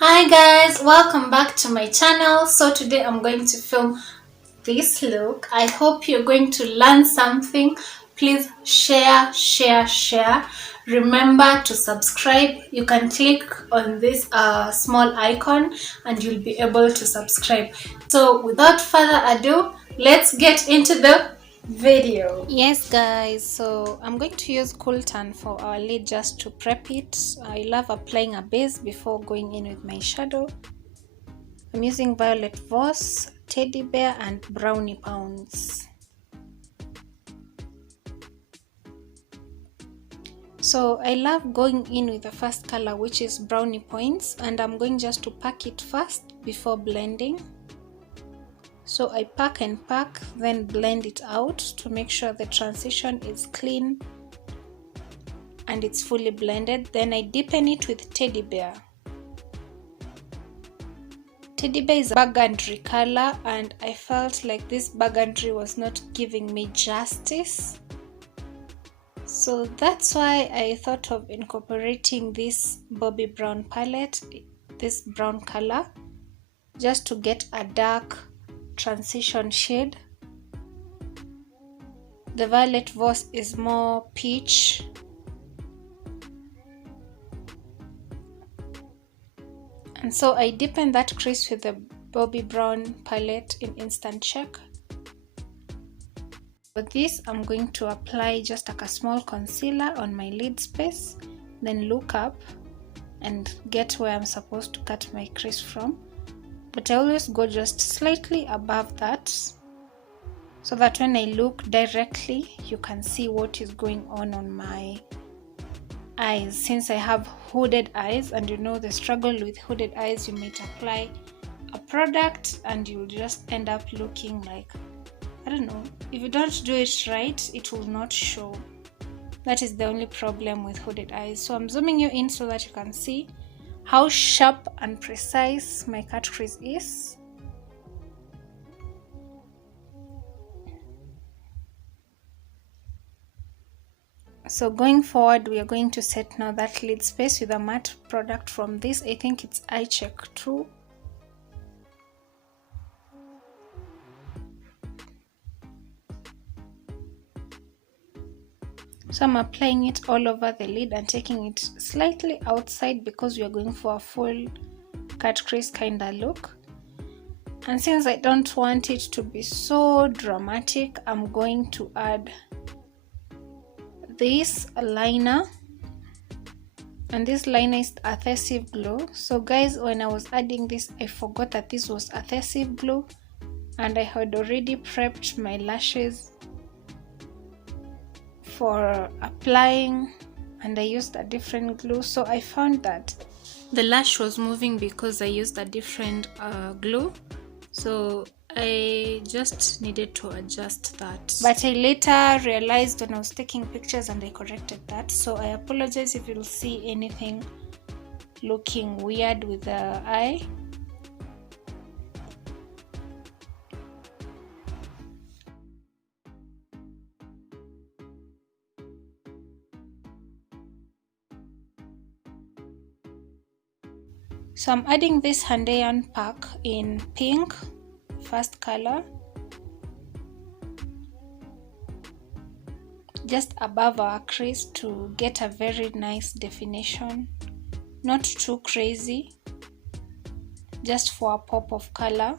Hi guys, welcome back to my channel. So today I'm going to film this look. I hope you're going to learn something. Please share. Remember to subscribe. You can click on this small icon and you'll be able to subscribe. So without further ado, let's get into the video. Yes guys, so I'm going to use Cool Tan for our lid just to prep it. I love applying a base before going in with my shadow. I'm using Violet Voss, Teddy Bear and Brownie Pounds. So I love going in with the first color, which is Brownie Points, and I'm going just to pack it first before blending. So I pack and pack, then blend it out to make sure the transition is clean and it's fully blended. Then I deepen it with Teddy Bear. Teddy Bear is a burgundy color and I felt like this burgundy was not giving me justice. So that's why I thought of incorporating this Bobbi Brown palette, this brown color, just to get a dark transition shade. The Violet Voss is more peach. And so I deepen that crease with the Bobbi Brown palette in Instant Check. For this, I'm going to apply just like a small concealer on my lid space, then look up and get where I'm supposed to cut my crease from. But I always go just slightly above that, so that when I look directly, you can see what is going on my eyes. Since I have hooded eyes, and you know the struggle with hooded eyes, you might apply a product and you'll just end up looking like, I don't know, if you don't do it right, it will not show. That is the only problem with hooded eyes. So I'm zooming you in so that you can see how sharp and precise my cut crease is. So going forward, we are going to set now that lid space with a matte product from this. I think it's Eye Check 2. So I'm applying it all over the lid and taking it slightly outside because we are going for a full cut crease kind of look. And since I don't want it to be so dramatic, I'm going to add this liner, and this liner is adhesive glue. So guys, when I was adding this, I forgot that this was adhesive glue and I had already prepped my lashes for applying, and I used a different glue. So I found that the lash was moving because I used a different glue, so I just needed to adjust that. But I later realized when I was taking pictures and I corrected that, so I apologize if you'll see anything looking weird with the eye. So I'm adding this Handayan pack in pink, first color, just above our crease to get a very nice definition, not too crazy, just for a pop of color.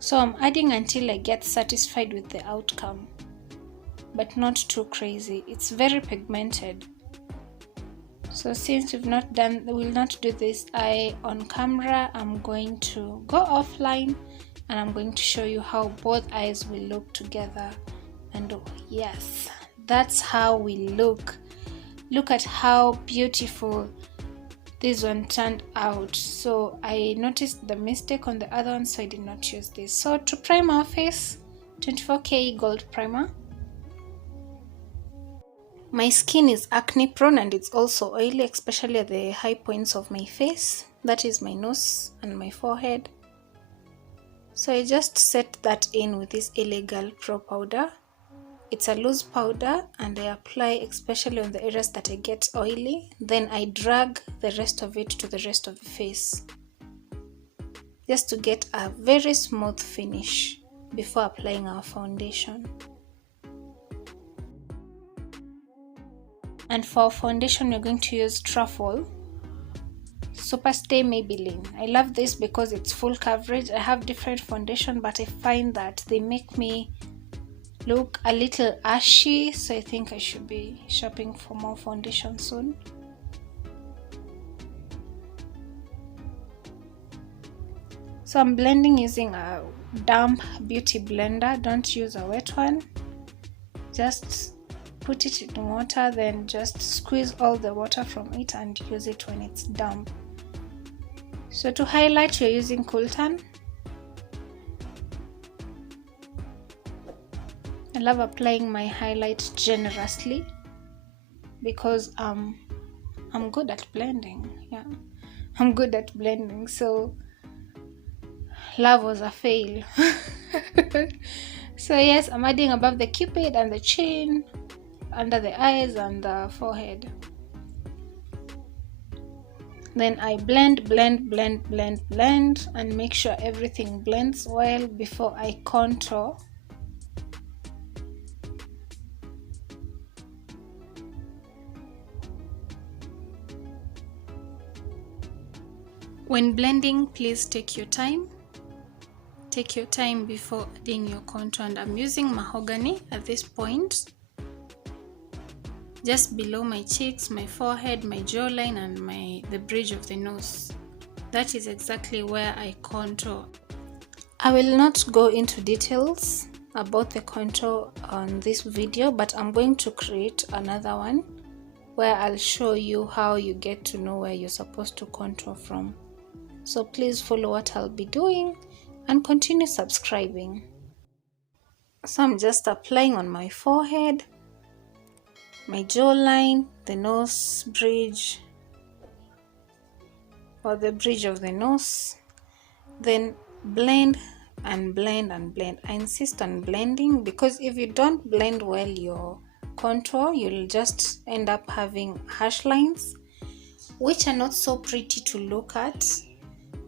So I'm adding until I get satisfied with the outcome, but not too crazy. It's very pigmented. So since we'll not do this eye on camera, I'm going to go offline and I'm going to show you how both eyes will look together. And oh, yes, that's how we look. Look at how beautiful this one turned out. So I noticed the mistake on the other one, so I did not use this. So to prime our face, 24K gold primer. My skin is acne prone and it's also oily, especially at the high points of my face. That is my nose and my forehead. So I just set that in with this Illegal Pro powder. It's a loose powder and I apply especially on the areas that I get oily. Then I drag the rest of it to the rest of the face, just to get a very smooth finish before applying our foundation. And for our foundation, we're going to use Truffle Superstay Maybelline. I love this because it's full coverage. I have different foundation, but I find that they make me look a little ashy, so I think I should be shopping for more foundation soon. So I'm blending using a damp beauty blender. Don't use a wet one. Just put it in water, then just squeeze all the water from it and use it when it's damp. So to highlight, you're using Coolton. I love applying my highlight generously because I'm good at blending. Yeah, I'm good at blending, so love was a fail. So yes, I'm adding above the cupid and the chin, under the eyes and the forehead. Then I blend and make sure everything blends well before I contour. When blending, please take your time. Take your time before adding your contour, and I'm using mahogany at this point, just below my cheeks, my forehead, my jawline, and the bridge of the nose. That is exactly where I contour. I will not go into details about the contour on this video, but I'm going to create another one where I'll show you how you get to know where you're supposed to contour from. So please follow what I'll be doing and continue subscribing. So I'm just applying on my forehead, my jawline, the nose bridge, or the bridge of the nose. Then blend and blend and blend. I insist on blending because if you don't blend well your contour, you'll just end up having harsh lines, which are not so pretty to look at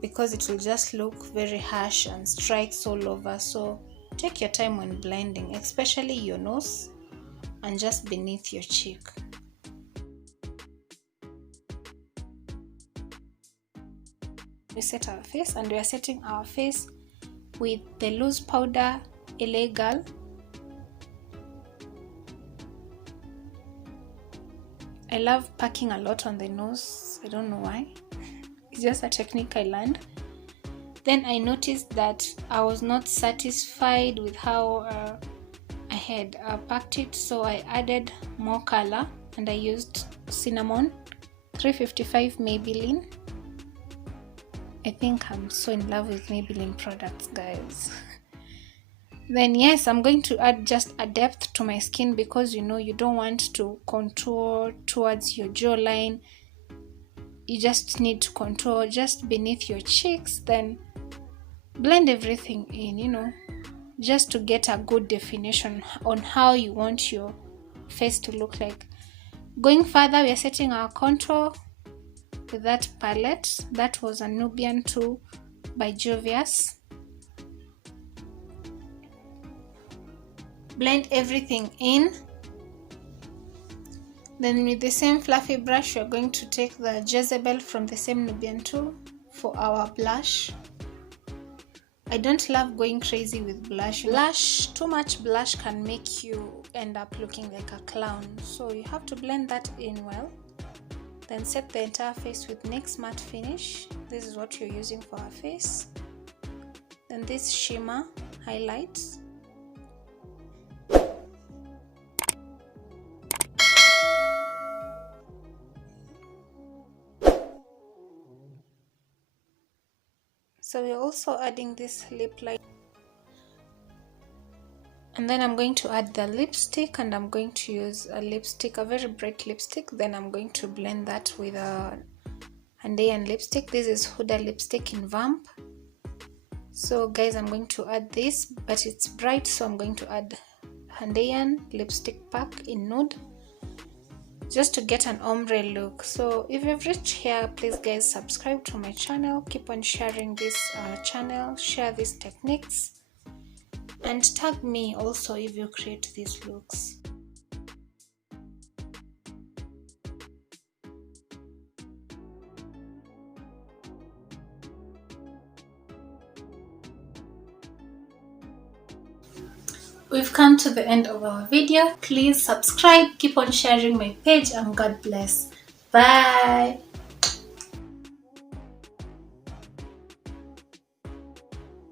because it will just look very harsh and strikes all over. So take your time when blending, especially your nose and just beneath your cheek. We set our face, and we are setting our face with the loose powder Illegal. I love packing a lot on the nose. I don't know why. It's just a technique I learned. Then I noticed that I was not satisfied with how I had packed it, so I added more color and I used Cinnamon 355 Maybelline. I think I'm so in love with Maybelline products, guys. Then yes, I'm going to add just a depth to my skin because you don't want to contour towards your jawline. You just need to contour just beneath your cheeks, then blend everything in, just to get a good definition on how you want your face to look like. Going further, we are setting our contour with that palette. That was a Nubian 2 by Jovius. Blend everything in. Then with the same fluffy brush, we're going to take the Jezebel from the same Nubian 2 for our blush. I don't love going crazy with blush. Too much blush can make you end up looking like a clown. So you have to blend that in well. Then set the entire face with NYX matte finish. This is what you're using for our face. Then this shimmer highlights. So we're also adding this lip line. And then I'm going to add the lipstick, and I'm going to use a lipstick, a very bright lipstick. Then I'm going to blend that with a Andean lipstick. This is Huda lipstick in Vamp. So guys, I'm going to add this, but it's bright, so I'm going to add Handayan lipstick pack in nude just to get an ombre look. So if you've reached here, please guys subscribe to my channel, keep on sharing this channel, share these techniques, and tag me also if you create these looks. We've come to the end of our video. Please subscribe, keep on sharing my page, and God bless. Bye.